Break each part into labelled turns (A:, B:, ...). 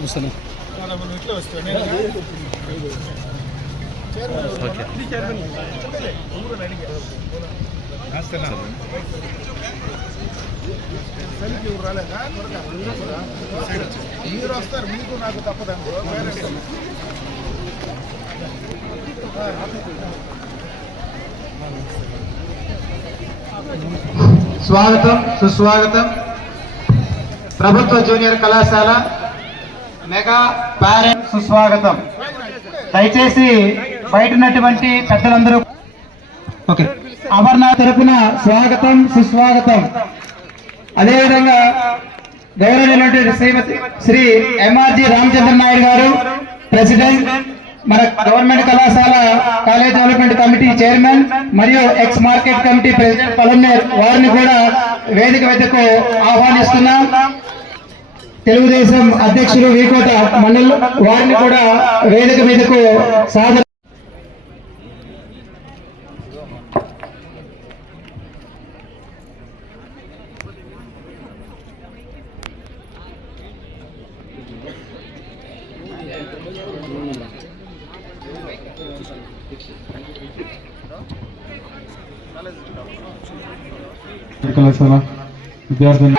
A: వస్తాను
B: మీరు వస్తారు మీకు నాకు తప్పదండి పేరెంట్స్
C: స్వాగతం సుస్వాగతం. ప్రభుత్వ జూనియర్ కళాశాల మెగా పేరెంట్ సుస్వాగతం. దయచేసి బయట ఉన్నటువంటి పెద్దలందరూ ఓకే. అమర్నాథ్ తరపున స్వాగతం సుస్వాగతం. అదేవిధంగా గౌరవనీయులైనటువంటి శ్రీమతి శ్రీ ఎంఆర్జి రామచంద్ర నాయుడు గారు ప్రెసిడెంట్ మన గవర్నమెంట్ కళాశాల కాలేజ్ డెవలప్మెంట్ కమిటీ చైర్మన్ మరియు ex market committee president Palamaner వారిని కూడా వేదిక వద్దకు ఆహ్వానిస్తున్నాం. తెలుగుదేశం అధ్యక్షులు వీకోట మండల్ వారిని కూడా వేదిక మీదకు సాధన కళాశాల విద్యార్థులు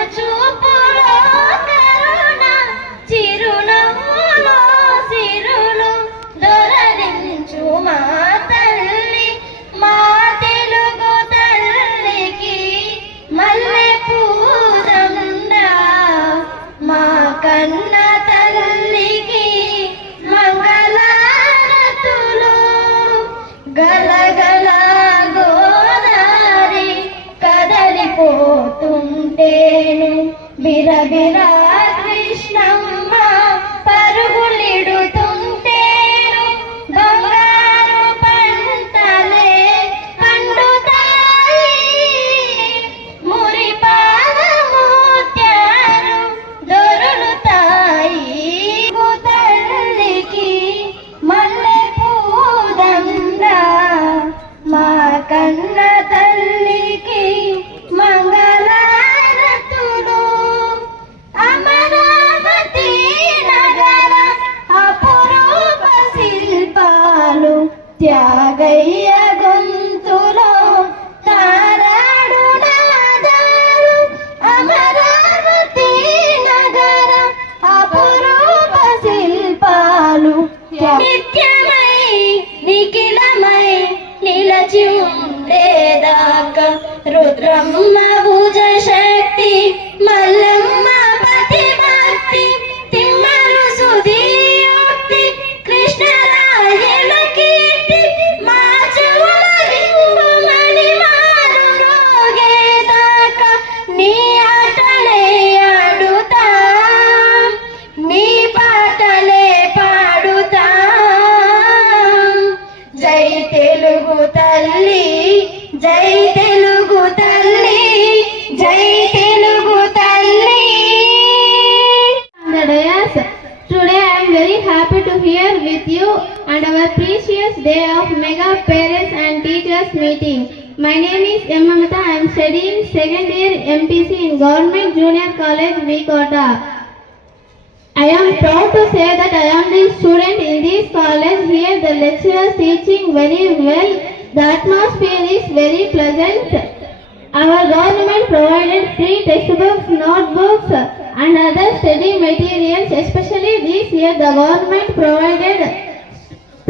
D: నిత్యమై నిఖిలమై నిలచి ఉండేదాకా రుద్రమ్మ భుజ శక్తి Mallamma
E: meeting. My name is M. Mamata. I am studying second year MPC in Government Junior College, Vikota. I am proud to say that I am the student in this college. Here the lecturers teaching very well. The atmosphere is very pleasant. Our government provided free textbooks, notebooks and other study materials. Especially this year the government provided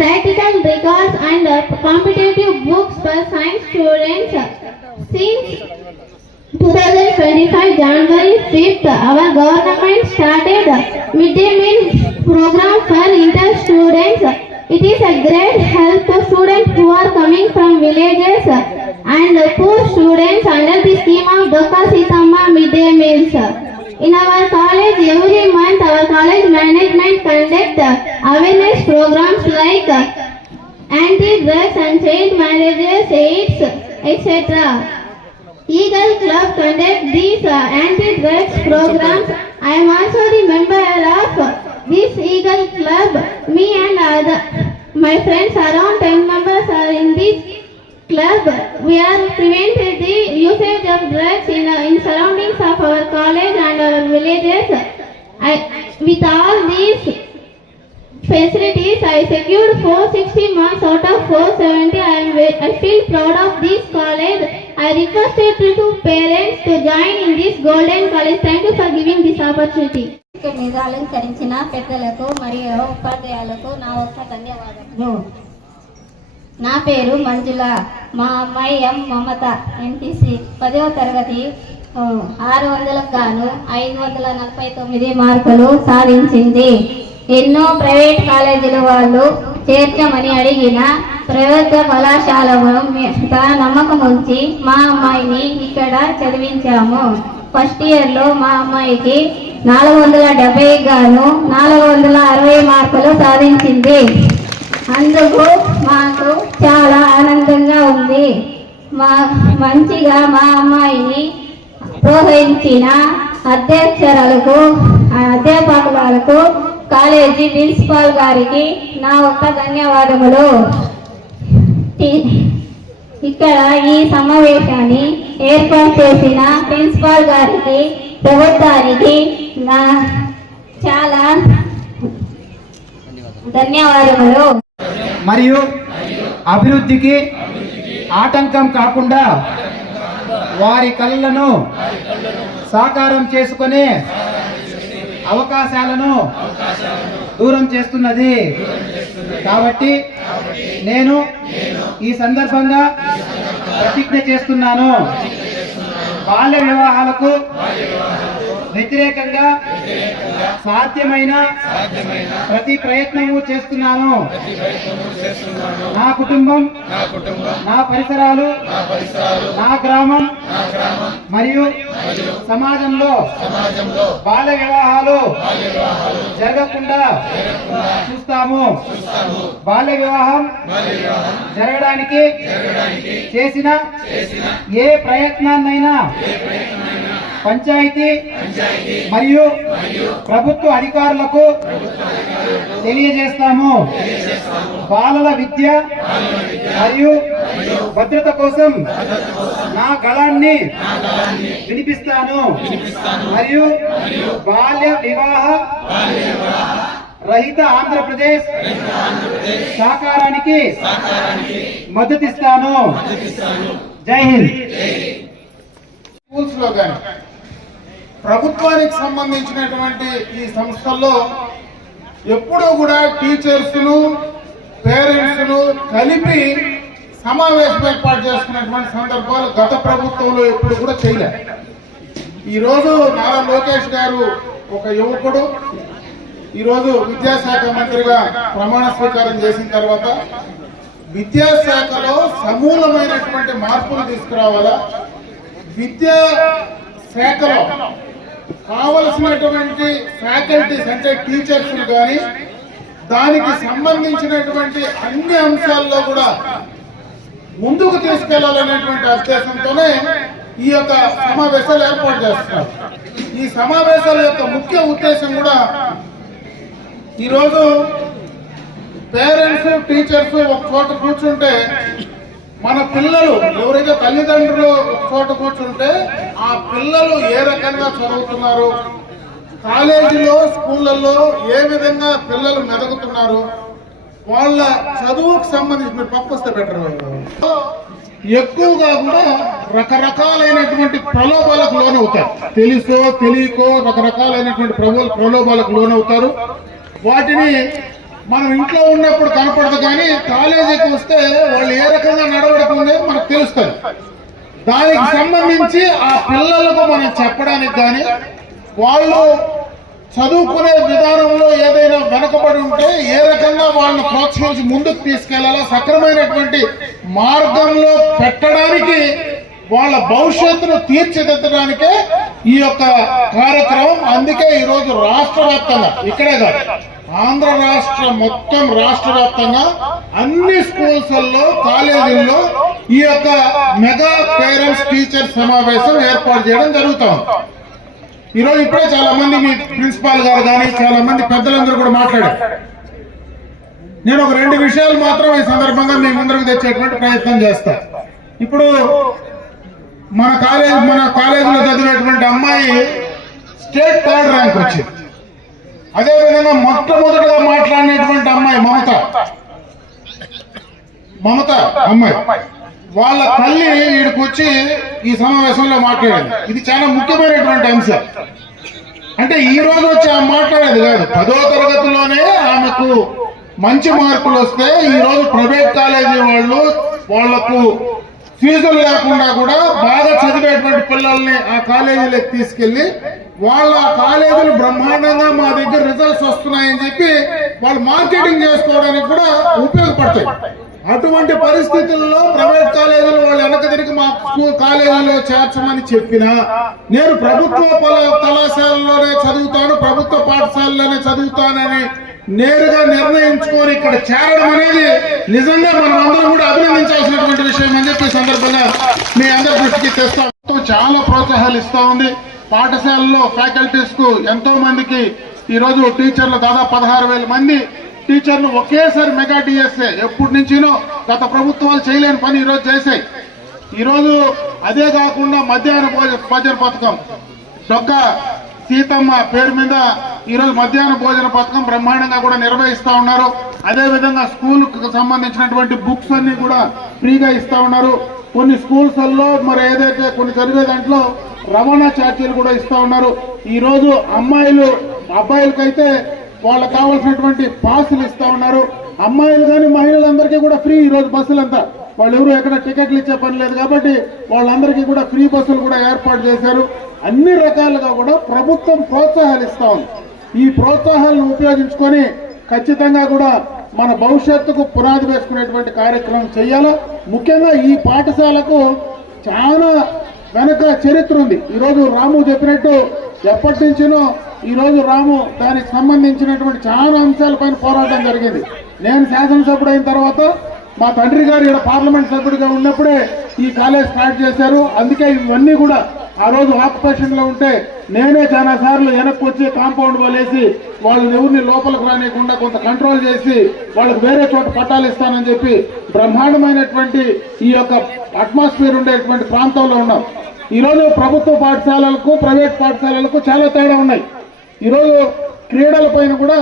E: practical records and uh, competitive books for science students. Since 2025 January 5th, our government started midday meal program for inter students. It is a great help to students who are coming from villages and poor students under the scheme of Doka Sitama midday meals. In our college, every month our college management conduct awareness programs like anti-drugs and child marriages, AIDS, etc. Eagle Club conduct these uh, anti-drugs programs. I am also the member of this Eagle Club. Me and other, my friends around 10 members are in this club. We are prevented the usage of drugs in, uh, in surroundings of our college and our villages. I, with all these facilities, I secured 460 marks out of 470. I, am I feel proud of this college. I requested to to parents to join in this golden college. Thank you for giving this opportunity.
A: మీద అలంకరించిన పెద్దలకు మరియు ఉపాధ్యాయులకు నా ఒక్క ధన్యవాదాలు నా పేరు మంజుల. మా అమ్మాయి ఎం. మమత. ఎన్టీసీ. పదవ తరగతి. ఆరు వందలకు గాను ఐదు వందల నలభై తొమ్మిది మార్కులు సాధించింది. ఎన్నో ప్రైవేట్ కాలేజీల వాళ్ళు చేర్చమని అడిగిన ప్రభుత్వ కళాశాలలో నమ్మకం ఉంచి మా అమ్మాయిని ఇక్కడ చదివించాము. ఫస్ట్ ఇయర్లో మా అమ్మాయికి నాలుగు వందల డెబ్బై గాను నాలుగు వందల అరవై మార్కులు సాధించింది. అందుకు మాకు చాలా ఆనందంగా ఉంది. మా మంచిగా మా అమ్మాయిని ప్రోత్సహించిన అధ్యక్షురాలకు అధ్యాపకులకు కాలేజీ ప్రిన్సిపాల్ గారికి నా ఒక్క ధన్యవాదములు. ఇక్కడ ఈ సమావేశాన్ని ఏర్పాటు చేసిన ప్రిన్సిపాల్ గారికి ప్రభుత్వానికి నా చాలా ధన్యవాదములు.
C: మరియు అభివృద్ధికి ఆటంకం కాకుండా వారి కళలను సాకారం చేసుకునే అవకాశాలను దూరం చేస్తున్నది. కాబట్టి నేను ఈ సందర్భంగా ప్రతిజ్ఞ చేస్తున్నాను. బాల్య వివాహాలకు వ్యతిరేకంగా సాధ్యమైన ప్రతి ప్రయత్నము చేస్తున్నాను. నా కుటుంబం నా పరిసరాలు నా గ్రామం మరియు సమాజంలో బాల్య వివాహాలు జరగకుండా చూస్తాము. బాల్య వివాహం జరగడానికి చేసిన ఏ ప్రయత్నాన్నైనా పంచాయతీ మరియు ప్రభుత్వ అధికారులకు తెలియజేస్తాము. బాలల విద్య మరియు భద్రత కోసం నా గళాన్ని వినిపిస్తాను. మరియు బాల్య వివాహ రహిత ఆంధ్రప్రదేశ్ సహకారానికి మద్దతిస్తాను. జై హింద్.
B: స్కూల్స్లో కానీ ప్రభుత్వానికి సంబంధించినటువంటి ఈ సంస్థల్లో ఎప్పుడూ కూడా టీచర్స్ను పేరెంట్స్ను కలిపి సమావేశం ఏర్పాటు చేసుకున్నటువంటి సందర్భాలు గత ప్రభుత్వంలో ఎప్పుడు కూడా చేయలే. ఈరోజు నారా లోకేష్ గారు ఒక యువకుడు. ఈరోజు విద్యాశాఖ మంత్రిగా ప్రమాణ స్వీకారం చేసిన తర్వాత విద్యాశాఖలో సమూలమైనటువంటి మార్పులు తీసుకురావాలా? విద్యా శాఖలో కావలసినటువంటి ఫ్యాకల్టీస్ అంటే టీచర్స్ కానీ దానికి సంబంధించినటువంటి అన్ని అంశాల్లో కూడా ముందుకు తీసుకెళ్ళాలనేటువంటి ఉద్దేశంతోనే ఈ యొక్క సమావేశాలు ఏర్పాటు చేస్తున్నారు. ఈ సమావేశాల యొక్క ముఖ్య ఉద్దేశం కూడా ఈరోజు పేరెంట్స్ టీచర్స్ ఒక చోట కూర్చుంటే మన పిల్లలు ఎవరైతే తల్లిదండ్రులు చోట కూర్చుంటే ఆ పిల్లలు ఏ రకంగా చదువుతున్నారు? కాలేజీలో స్కూళ్ళల్లో ఏ విధంగా పిల్లలు మెదగుతున్నారు? వాళ్ళ చదువుకు సంబంధించి మీరు పక్క బెటర్ ఎక్కువగా కూడా రకరకాలైనటువంటి ప్రలోభాలకు లోనవుతారు. తెలుసో తెలియకో రకరకాలైనటువంటి ప్రబో ప్రలోభాలకు లోనవుతారు. వాటిని మనం ఇంట్లో ఉన్నప్పుడు కనపడదు కానీ కాలేజీకి వస్తే వాళ్ళు ఏ రకంగా నడవడిక అనేది మనకు తెలుస్తుంది. దానికి సంబంధించి ఆ పిల్లలకు మనం చెప్పడానికి కానీ వాళ్ళు చదువుకునే విధానంలో ఏదైనా వెనకబడి ఉంటే ఏ రకంగా వాళ్ళని ప్రోత్సహించి ముందుకు తీసుకెళ్ళాలో సక్రమైనటువంటి మార్గంలో పెట్టడానికి వాళ్ళ భవిష్యత్తును తీర్చిదిద్దడానికే ఈ యొక్క కార్యక్రమం. అందుకే ఈరోజు రాష్ట్ర వ్యాప్తంగా ఇక్కడే కాదు ఆంధ్ర రాష్ట్ర మొత్తం రాష్ట్ర వ్యాప్తంగా అన్ని స్కూల్స్లో కాలేజీల్లో ఈ యొక్క మెగా పేరెంట్స్ టీచర్ సమావేశం ఏర్పాటు చేయడం జరుగుతుంది ఈరోజు ఇప్పుడే చాలా మంది మీ ప్రిన్సిపాల్ గారు కానీ చాలా మంది పెద్దలందరూ కూడా మాట్లాడారు. నేను ఒక రెండు విషయాలు మాత్రం ఈ సందర్భంగా మీ ముందరకు తెచ్చేటువంటి ప్రయత్నం చేస్తా. ఇప్పుడు మన కాలేజ్ మన కాలేజీలో చదివేటువంటి అమ్మాయి స్టేట్ థర్డ్ ర్యాంక్ వచ్చింది. అదేవిధంగా మొట్టమొదటిగా మాట్లాడినటువంటి అమ్మాయి మమత. మమత అమ్మాయి. వాళ్ళ తల్లి వీడికి వచ్చి ఈ సమావేశంలో మాట్లాడింది. ఇది చాలా ముఖ్యమైనటువంటి అంశం. అంటే ఈ రోజు వచ్చి ఆమె మాట్లాడేది కాదు. పదో తరగతిలోనే ఆమెకు మంచి మార్కులు వస్తే ఈ రోజు ప్రైవేట్ కాలేజీ వాళ్ళు వాళ్ళకు ఫీజులు లేకుండా కూడా బాగా చదివేటువంటి పిల్లల్ని ఆ కాలేజీలకు తీసుకెళ్ళి వాళ్ళ కాలేజీలు బ్రహ్మాండంగా మా దగ్గర రిజల్ట్స్ వస్తున్నాయని చెప్పి వాళ్ళు మార్కెటింగ్ చేసుకోవడానికి కూడా ఉపయోగపడతాయి. అటువంటి పరిస్థితుల్లో ప్రైవేట్ కాలేజీలు వాళ్ళు వెనక తిరిగి మా స్కూల్ కాలేజీలో చేర్చమని చెప్పినా నేను ప్రభుత్వ పల- కళాశాలలోనే చదువుతాను ప్రభుత్వ పాఠశాలలోనే చదువుతానని నేరుగా నిర్ణయించుకొని ఇక్కడ చేరడం అనేది నిజంగా మనం అందరం కూడా అభినందించాల్సినటువంటి విషయం అని చెప్పి సందర్భంగా మీ అందరి దృష్టికి తెస్తాం. చాలా ప్రోత్సాహాలు ఇస్తా ఉంది. పాఠశాలలో ఫ్యాకల్టీస్కు ఎంతో మందికి ఈరోజు టీచర్లు దాదాపు పదహారు వేల మంది. టీచర్లు ఒకేసారి మెగా డిఎస్ఏ ఎప్పటి నుంచినో గత ప్రభుత్వాలు చేయలేని పని ఈరోజు చేశాయి. ఈరోజు అదే కాకుండా మధ్యాహ్న భోజన భోజన పథకం. డొక్క సీతమ్మ పేరు మీద ఈరోజు మధ్యాహ్న భోజన పథకం బ్రహ్మాండంగా కూడా నిర్వహిస్తా ఉన్నారు. అదేవిధంగా స్కూల్ సంబంధించినటువంటి బుక్స్ అన్ని కూడా ఫ్రీగా ఇస్తా ఉన్నారు. కొన్ని స్కూల్స్లో మరి ఏదైతే కొన్ని చదివే దాంట్లో రవాణా ఛార్జీలు కూడా ఇస్తా ఉన్నారు. ఈ రోజు అమ్మాయిలు అబ్బాయిలకైతే వాళ్ళకి కావాల్సినటువంటి పాసులు ఇస్తా ఉన్నారు. అమ్మాయిలు కానీ మహిళలందరికీ కూడా ఫ్రీ ఈ రోజు బస్సులంతా వాళ్ళు ఎవరు ఎక్కడ టికెట్లు ఇచ్చే పని లేదు కాబట్టి వాళ్ళందరికీ కూడా ఫ్రీ బస్సులు కూడా ఏర్పాటు చేశారు. అన్ని రకాలుగా కూడా ప్రభుత్వం ప్రోత్సాహాలు ఇస్తా ఉంది. ఈ ప్రోత్సాహాలను ఉపయోగించుకొని ఖచ్చితంగా కూడా మన భవిష్యత్తుకు పునాది వేసుకునేటువంటి కార్యక్రమం చేయాలా ముఖ్యంగా ఈ పాఠశాలకు చాలా వెనక చరిత్ర ఉంది. ఈరోజు రాము చెప్పినట్టు ఎప్పటి నుంచినో ఈరోజు రాము దానికి సంబంధించినటువంటి చాలా అంశాలపైన పోరాటం జరిగింది. నేను శాసనసభ్యుడు అయిన తర్వాత మా తండ్రి గారు ఇక్కడ పార్లమెంట్ సభ్యుడిగా ఉన్నప్పుడే ఈ కాలేజ్ స్టార్ట్ చేశారు. అందుకే ఇవన్నీ కూడా ఆ రోజు ఆక్యుపేషన్లో ఉంటే నేనే చాలా సార్లు వెనక్కి వచ్చి కాంపౌండ్ వలేసి వాళ్ళని ఎవరిని లోపలికి రానియకుండా కొంత కంట్రోల్ చేసి వాళ్ళకి వేరే చోట పట్టాలు ఇస్తానని చెప్పి బ్రహ్మాండమైనటువంటి ఈ యొక్క అట్మాస్ఫియర్ ఉండేటువంటి ప్రాంతంలో ఉన్నాం. ఈరోజు ప్రభుత్వ పాఠశాలలకు ప్రైవేట్ పాఠశాలలకు చాలా తేడా ఉన్నాయి. ఈరోజు క్రీడల పైన కూడా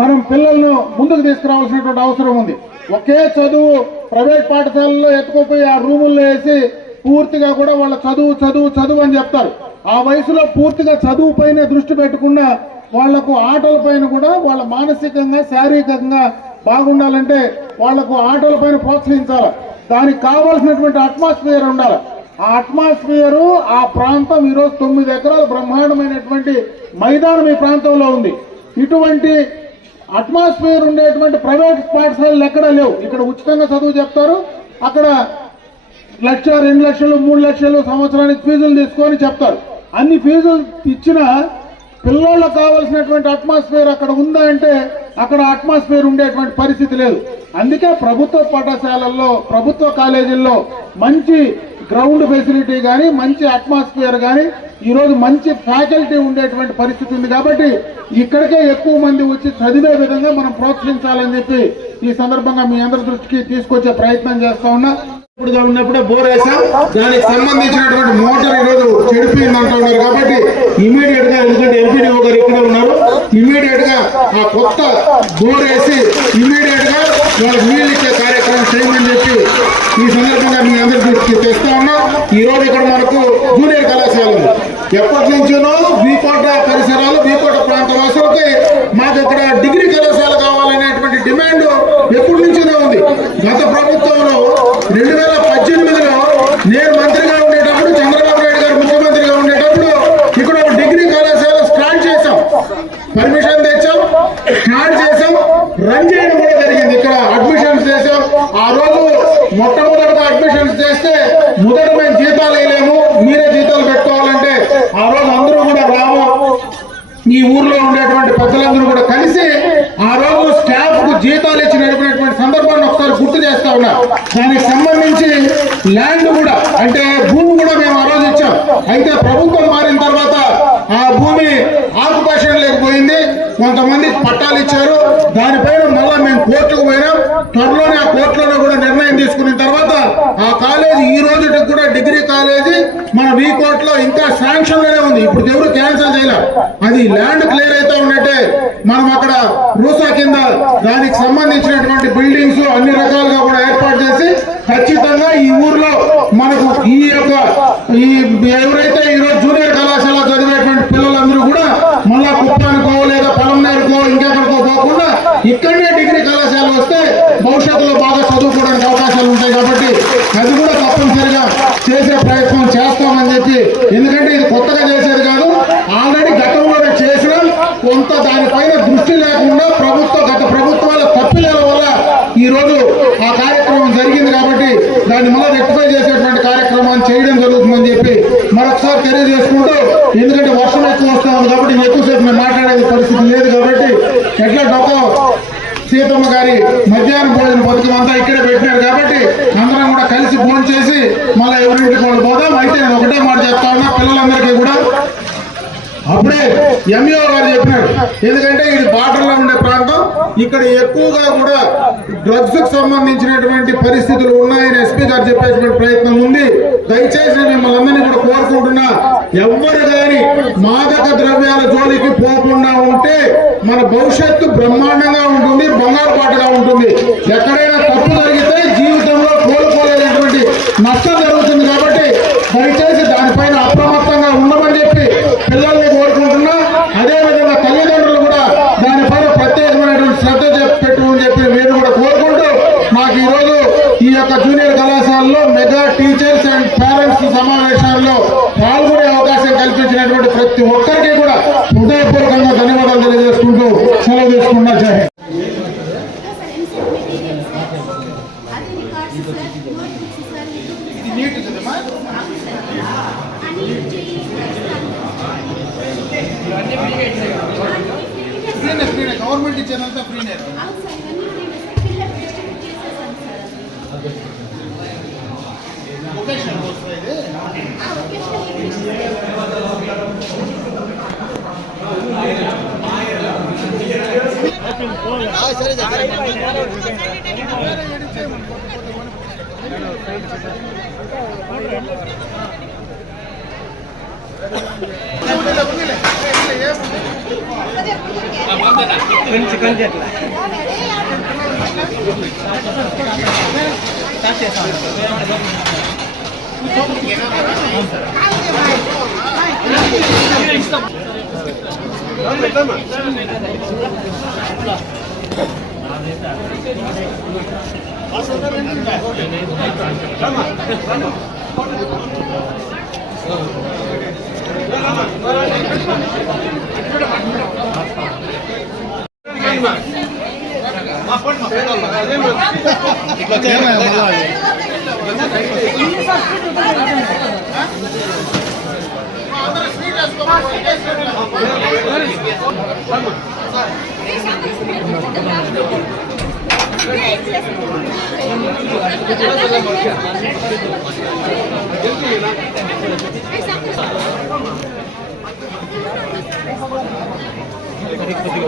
B: మనం పిల్లలను ముందుకు తీసుకురావాల్సినటువంటి అవసరం ఉంది. ఒకే చదువు ప్రైవేట్ పాఠశాలలో ఎత్తుకుపోయి ఆ రూముల్లో వేసి పూర్తిగా కూడా వాళ్ళ చదువు చదువు చదువు అని చెప్తారు. ఆ వయసులో పూర్తిగా చదువుపైనే దృష్టి పెట్టకుండా వాళ్ళకు ఆటలపైన కూడా వాళ్ళ మానసికంగా శారీరకంగా బాగుండాలంటే వాళ్ళకు ఆటల పైన ప్రోత్సహించాలి. దానికి కావాల్సినటువంటి అట్మాస్ఫియర్ ఉండాలి. ఆ అట్మాస్ఫియర్ ఆ ప్రాంతం ఈరోజు తొమ్మిది ఎకరాల బ్రహ్మాండమైనటువంటి మైదానం ఈ ప్రాంతంలో ఉంది. ఇటువంటి అట్మాస్ఫియర్ ఉండేటువంటి ప్రైవేట్ పాఠశాలలు ఎక్కడా లేవు. ఇక్కడ ఉచితంగా చదువు చెప్తారు. అక్కడ లక్ష రెండు లక్షలు మూడు లక్షలు సంవత్సరానికి ఫీజులు తీసుకొని చెప్తారు. అన్ని ఫీజులు ఇచ్చిన పిల్లోళ్ళకు కావాల్సినటువంటి అట్మాస్ఫియర్ అక్కడ ఉందా అంటే అక్కడ అట్మాస్ఫియర్ ఉండేటువంటి పరిస్థితి లేదు. అందుకే ప్రభుత్వ పాఠశాలల్లో ప్రభుత్వ కాలేజీల్లో మంచి గ్రౌండ్ ఫెసిలిటీ కానీ మంచి అట్మాస్ఫియర్ కానీ ఈరోజు మంచి ఫ్యాకల్టీ ఉండేటువంటి పరిస్థితి ఉంది కాబట్టి ఇక్కడికే ఎక్కువ మంది వచ్చి చదివే విధంగా మనం ప్రోత్సహించాలని చెప్పి ఈ సందర్భంగా మీ అందరి దృష్టికి తీసుకొచ్చే ప్రయత్నం చేస్తా ఉన్నా. ఇప్పుడుగా ఉన్నప్పుడే బోర్ వేసాం దానికి సంబంధించినటువంటి మోటార్ ఈరోజు చెడిపోయింది అంటున్నారు కాబట్టి ఇమీడియట్గా ఎందుకంటే ఎంపీడీఓ గారు ఇక్కడ ఉన్నారు. ఇమీడియట్గా ఆ కొత్త బోర్ వేసి ఇమీడియట్గా వాళ్ళకి నీళ్ళు ఇచ్చే కార్యక్రమం చేయమని చెప్పి ఈ సందర్భంగా మీ అందరికీ తెస్తా ఉన్నా. ఈ రోజు ఇక్కడ మనకు జూనియర్ కళాశాల ఉంది. ఎప్పటి నుంచోనో బీకోట పరిసరాలు బీకోట ప్రాంత వాసులకి మాకు ఇక్కడ డిగ్రీ కళాశాల కావాలనేటువంటి డిమాండ్ ఎప్పటి నుంచోనే ఉంది గత ప్రభుత్వంలో రెండు వేల పద్దెనిమిదిలో నేను మంత్రిగా ఉండేటప్పుడు చంద్రబాబు నాయుడు గారు ముఖ్యమంత్రిగా ఉండేటప్పుడు ఇక్కడ ఒక డిగ్రీ కళాశాల స్టార్ట్ చేసాం పర్మిషన్ తెచ్చాం స్టార్ట్ చేసాం రన్ చేయడం కూడా జరిగింది. ఇక్కడ అడ్మిషన్స్ చేసాం ఆ రోజు మొట్టమొదట అడ్మిషన్స్ చేస్తే మొదట మేము జీతాలు వేయలేము మీరే జీతాలు పెట్టుకోవాలంటే ఆ రోజు అందరూ కూడా రాము. ఈ ఊర్లో ఉండేటువంటి పెద్దలందరూ కూడా కలిసి ఆ రోజు స్టాఫ్కు జీతాలు ఇచ్చి నడిపినటువంటి సందర్భాన్ని ఒకసారి ఉన్నా దానికి సంబంధించి ల్యాండ్ కూడా అంటే భూమి కూడా మేము ఆ రోజు ఇచ్చాం అయితే ప్రభుత్వం మారిన తర్వాత ఆ భూమి ఆకుపేషన్ లేకపోయింది కొంతమంది పట్టాలు ఇచ్చారు. దానిపైన మళ్ళా మేము కోర్టుకు పోయినాం. త్వరలోనే ఆ కోర్టులోనే కూడా నిర్ణయం తీసుకున్న తర్వాత ఆ కాలేజ్ ఈ రోజుకి కూడా డిగ్రీ కాలేజీ మన వీకోట్లో ఇంకా శాంక్షన్లోనే ఉంది. ఇప్పుడు ఎవరు క్యాన్సిల్ చేయలేదు అది ల్యాండ్ క్లియర్ అయితే ఉన్నట్టే. మనం అక్కడ రూసా కింద దానికి సంబంధించినటువంటి బిల్డింగ్స్ అన్ని రకాలుగా కూడా ఏర్పాటు చేసి ఖచ్చితంగా ఈ ఊర్లో మనకు ఈ యొక్క ఈ ఎవరైతే ఈ రోజు జూనియర్ కళాశాల చదివేటువంటి పిల్లలందరూ కూడా మళ్ళా కుప్పానికో లేదా పొలంనేరుకో ఇంకెక్కడికో పోకుండా ఇక్కడనే డిగ్రీ కళాశాల వస్తే భవిష్యత్తులో బాగా చదువుకోవడానికి అవకాశాలు ఉంటాయి కాబట్టి అది కూడా తప్పనిసరిగా చేసే ప్రయత్నం చేస్తామని చెప్పి ఎందుకంటే ఇది కొత్తగా చేసేది కాదు ఆల్రెడీ గతంలోనే చేసినాం కొంత దానిపైన దృష్టి లేకుండా ప్రభుత్వ గత ప్రభుత్వాల తప్పిదాల వల్ల ఈ రోజు ఆ కార్యక్రమం జరిగింది కాబట్టి దాన్ని మళ్ళీ రెక్టిఫై చేసేటువంటి కార్యక్రమాన్ని చేయడం జరుగుతుందని చెప్పి మరొకసారి తెలియజేసుకుంటూ ఎందుకంటే వర్షం ఎక్కువ వస్తా ఉంది కాబట్టి ఎక్కువసేపు మేము మాట్లాడే పరిస్థితి లేదు కాబట్టి ఎట్లా సీతమ్మ గారి మధ్యాహ్నం భోజన పథకం అంతా ఇక్కడే పెట్టినారు కాబట్టి అందరం కూడా కలిసి ఫోన్ చేసి మళ్ళీ ఎవరింటికి వాళ్ళు పోదాం. అయితే నేను ఒకటే మాట చెప్తా ఉన్నా పిల్లలందరికీ కూడా అప్పుడే ఎంఈఓ గారు చెప్పినారు. ఎందుకంటే ఇది బార్డర్లో ఉండే ప్రాంతం. ఇక్కడ ఎక్కువగా కూడా డ్రగ్స్కు సంబంధించినటువంటి పరిస్థితులు ఉన్నాయని ఎస్పీ గారు చెప్పేటువంటి ప్రయత్నం ఉంది. దయచేసి మిమ్మల్ని అందరినీ కూడా కోరుకుంటున్నా ఎవరు గాని మాదక ద్రవ్యాల జోలికి పోకుండా ఉంటే మన భవిష్యత్తు బ్రహ్మాండంగా ఉంటుంది బంగారు పాటగా ఉంటుంది. ఎక్కడైనా తప్పు జరిగితే జీవితంలో కోలుకోలేనటువంటి నష్టం జరుగుతుంది కాబట్టి దయచేసి దానిపైన అప్రమత్తంగా ఉండమని చెప్పి పిల్లల్ని కోరుకుంటున్నా అదే విధంగా తల్లిదండ్రులు కూడా దానిపైన ప్రత్యేకమైనటువంటి శ్రద్ధ చెప్- పెట్టమని చెప్పి మీరు కూడా కోరుకుంటూ నాకు ఈ రోజు ఈ యొక్క జూనియర్ కళాశాలలో మెగా టీచర్స్ అండ్ పేరెంట్స్ సమావేశాల్లో పాల్గొనే అవకాశం కల్పించినటువంటి ప్రతి ఒక్కరికి కూడా హృదయపూర్వకంగా ధన్యవాదాలు తెలియజేసుకుంటూ సెలవు తీసుకున్నా జై హింద్. கொஞ்சம் கொஞ்சம் Thank you. ma
C: Thank you. కొద్దిగా